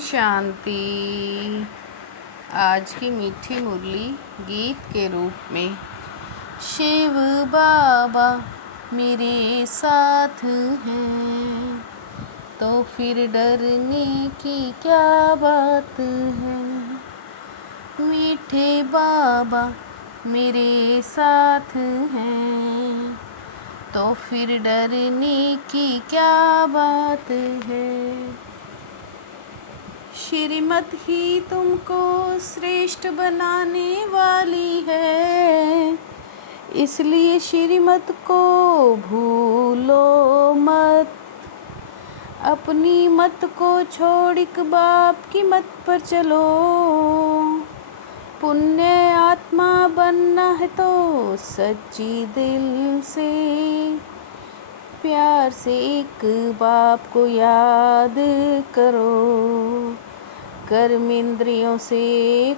शांति। आज की मीठी मुरली गीत के रूप में। शिव बाबा मेरे साथ हैं तो फिर डरने की क्या बात है। मीठे बाबा मेरे साथ हैं तो फिर डरने की क्या बात है। श्रीमत ही तुमको श्रेष्ठ बनाने वाली है, इसलिए श्रीमत को भूलो मत। अपनी मत को छोड़ बाप की मत पर चलो। पुण्य आत्मा बनना है तो सच्ची दिल से प्यार से एक बाप को याद करो। कर्म इंद्रियों से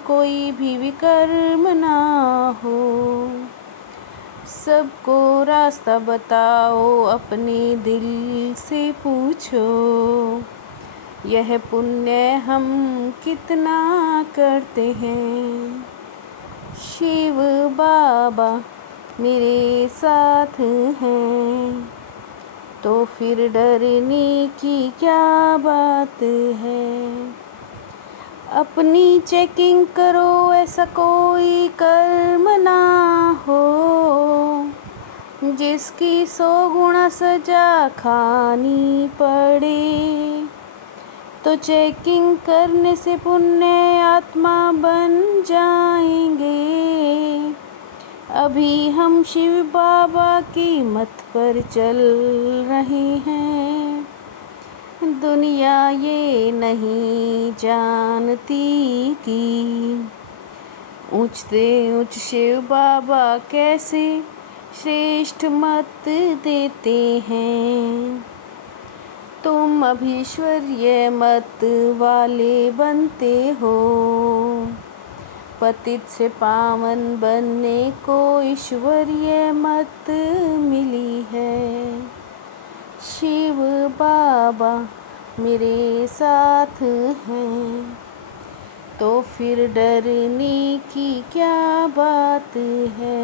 कोई भी विकर्म ना हो। सबको रास्ता बताओ, अपने दिल से पूछो। यह पुण्य हम कितना करते हैं। शिव बाबा मेरे साथ हैं तो फिर डरने की क्या बात है। अपनी चेकिंग करो, ऐसा कोई कर्म ना हो जिसकी 100 गुना सजा खानी पड़े। तो चेकिंग करने से पुण्य आत्मा बन जाएंगे। अभी हम शिव बाबा की मत पर चल रहे हैं। दुनिया ये नहीं जानती कि ऊंचते ऊंच शिव बाबा कैसे श्रेष्ठ मत देते हैं। तुम अभी ईश्वरीय मत वाले बनते हो। पतित से पावन बनने को ईश्वरीय मत मिली है। शिव बाबा मेरे साथ हैं तो फिर डरने की क्या बात है।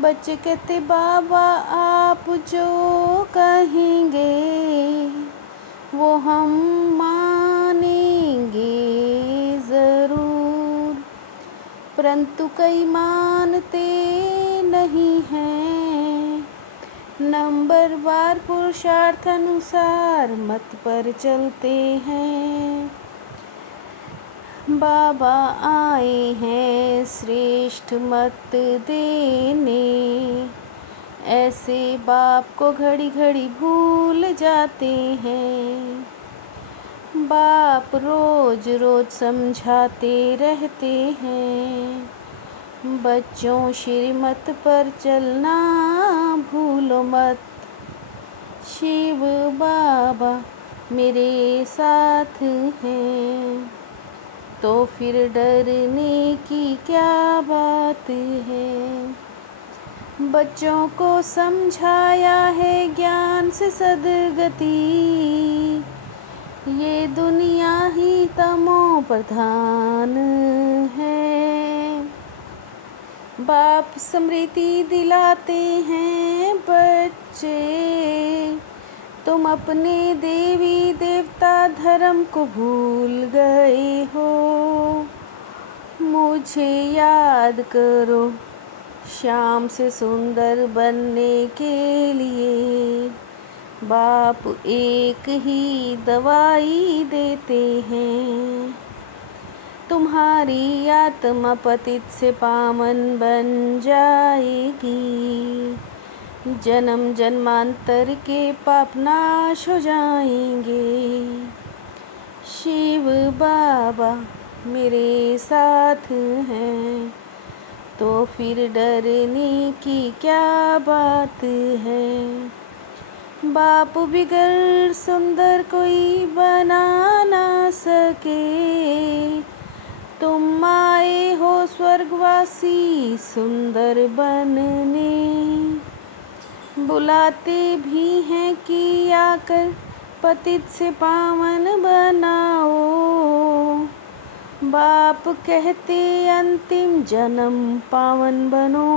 बच्चे कहते बाबा आप जो कहेंगे वो हम मानेंगे ज़रूर, परंतु कई मानते नहीं हैं। नंबरवार पुरुषार्थ अनुसार मत पर चलते हैं। बाबा आए हैं श्रेष्ठ मत देने। ऐसे बाप को घड़ी घड़ी भूल जाते हैं। बाप रोज रोज समझाते रहते हैं, बच्चों श्रीमत पर चलना भूलो मत। शिव बाबा मेरे साथ हैं तो फिर डरने की क्या बात है। बच्चों को समझाया है ज्ञान से सदगति। ये दुनिया ही तमो प्रधान है। बाप स्मृति दिलाते हैं बच्चे, तुम अपने देवी देवता धर्म को भूल गए हो। मुझे याद करो, शाम से सुंदर बनने के लिए बाप एक ही दवाई देते हैं। तुम्हारी आत्मा पतित से पावन बन जाएगी। जन्म जन्मांतर के पाप नाश हो जाएंगे। शिव बाबा मेरे साथ हैं तो फिर डरने की क्या बात है। बाप बिगर सुंदर कोई बना ना सके। तुम आए हो स्वर्गवासी सुंदर बनने। बुलाते भी हैं कि आकर पतित से पावन बनाओ। बाप कहते अंतिम जन्म पावन बनो।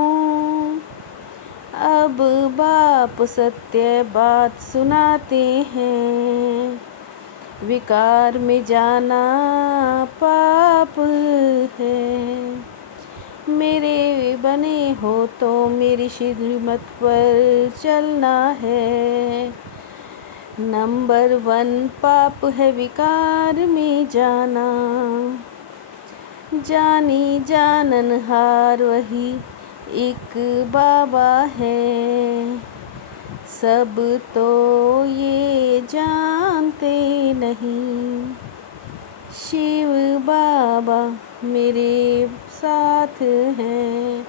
अब बाप सत्य बात सुनाते हैं, विकार में जाना पाप है। मेरे बने हो तो मेरी श्रीमत पर चलना है। नंबर 1 पाप है विकार में जाना। जानी जाननहार वही एक बाबा है, सब तो ये जानते नहीं। शिव बाबा मेरे साथ हैं,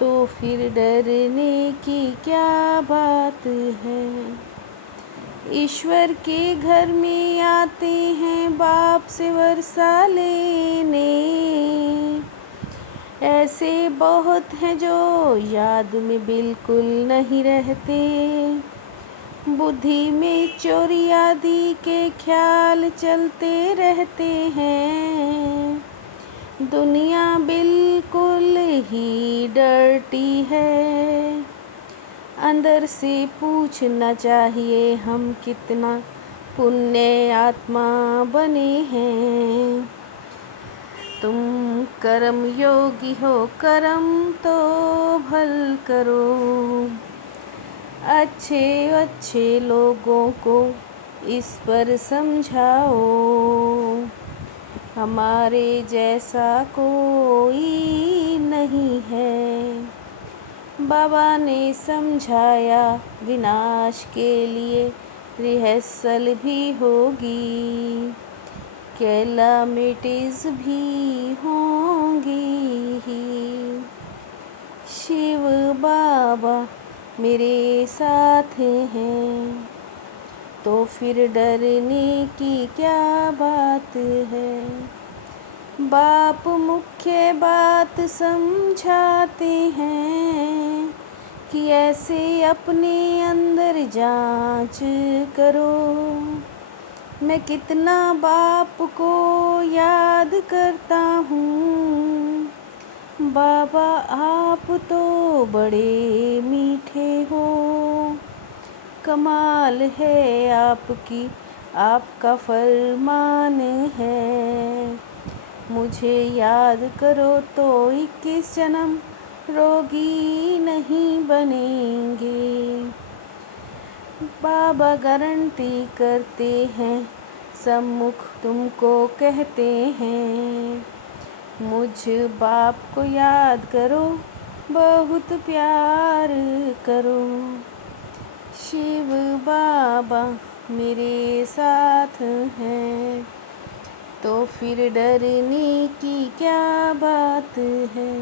तो फिर डरने की क्या बात है। ईश्वर के घर में आते हैं बाप से वर्षा लेने। ऐसे बहुत हैं जो याद में बिल्कुल नहीं रहते। बुद्धि में चोरी आदि के ख्याल चलते रहते हैं। दुनिया बिल्कुल ही डर्टी है। अंदर से पूछना चाहिए हम कितना पुण्य आत्मा बने हैं। तुम कर्म योगी हो, कर्म तो भल करो। अच्छे अच्छे लोगों को इस पर समझाओ, हमारे जैसा कोई नहीं है। बाबा ने समझाया विनाश के लिए रिहर्सल भी होगी, कैलामिटीज भी होंगी ही। शिव बाबा मेरे साथ हैं, तो फिर डरने की क्या बात है। बाप मुख्य बात समझाते हैं कि ऐसे अपने अंदर जांच करो। मैं कितना बाप को याद करता हूँ। बाबा आप तो बड़े मीठे हो, कमाल है आपकी, आपका फरमान है। मुझे याद करो तो 21 जन्म रोगी नहीं बनेंगे। बाबा गारंटी करते हैं, सम्मुख तुमको कहते हैं। मुझ बाप को याद करो, बहुत प्यार करो। शिव बाबा मेरे साथ हैं, तो फिर डरने की क्या बात है।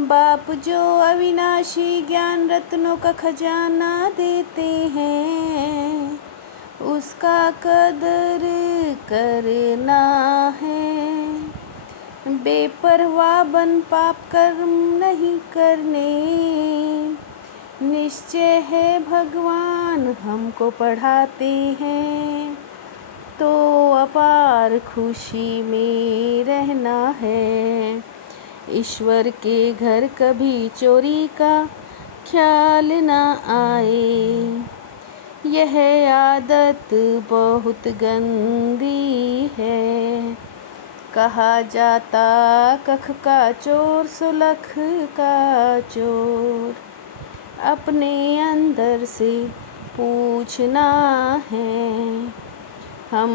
बाप जो अविनाशी ज्ञान रत्नों का खजाना देते हैं, उसका कदर करना है। बेपरवाह बन पाप कर्म नहीं करने, निश्चय है भगवान हमको पढ़ाते हैं। तो अपार खुशी में रहना है। ईश्वर के घर कभी चोरी का ख्याल ना आए। यह आदत बहुत गंदी है। कहा जाता कख का चोर सुलख का चोर। अपने अंदर से पूछना है, हम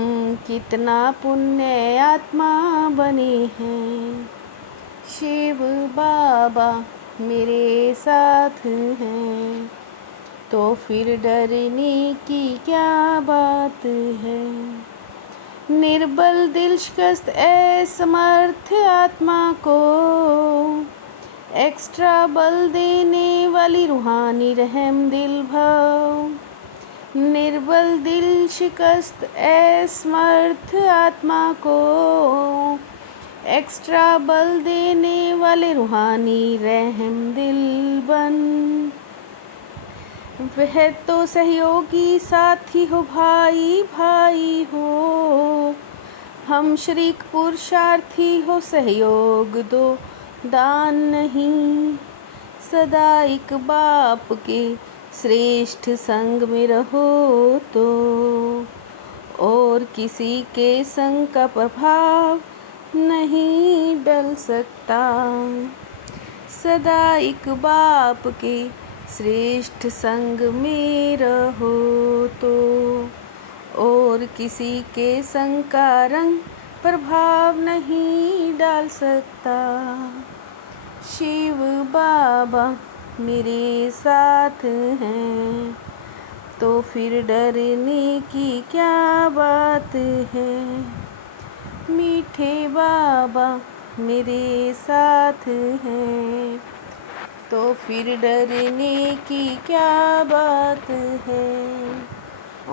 कितना पुण्य आत्मा बने हैं। शिव बाबा मेरे साथ हैं, तो फिर डरने की क्या बात है। निर्बल दिल शिकस्त असमर्थ आत्मा को एक्स्ट्रा बल देने वाली रूहानी रहम दिल भव। निर्बल दिल शिकस्त असमर्थ आत्मा को एक्स्ट्रा बल देने वाले रूहानी रहम दिल बन। वह तो सहयोगी साथी हो, भाई भाई हो। हम शरीक पुरुषार्थी हो, सहयोग दो दान नहीं। सदा एक बाप के श्रेष्ठ संग में रहो तो और किसी के संग का प्रभाव नहीं डल सकता। सदा एक बाप के श्रेष्ठ संग में रहो तो और किसी के संग का रंग प्रभाव नहीं डाल सकता। शिव बाबा मेरे साथ हैं तो फिर डरने की क्या बात है। मीठे बाबा मेरे साथ हैं तो फिर डरने की क्या बात है।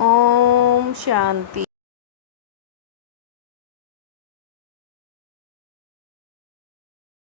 ओम शांति।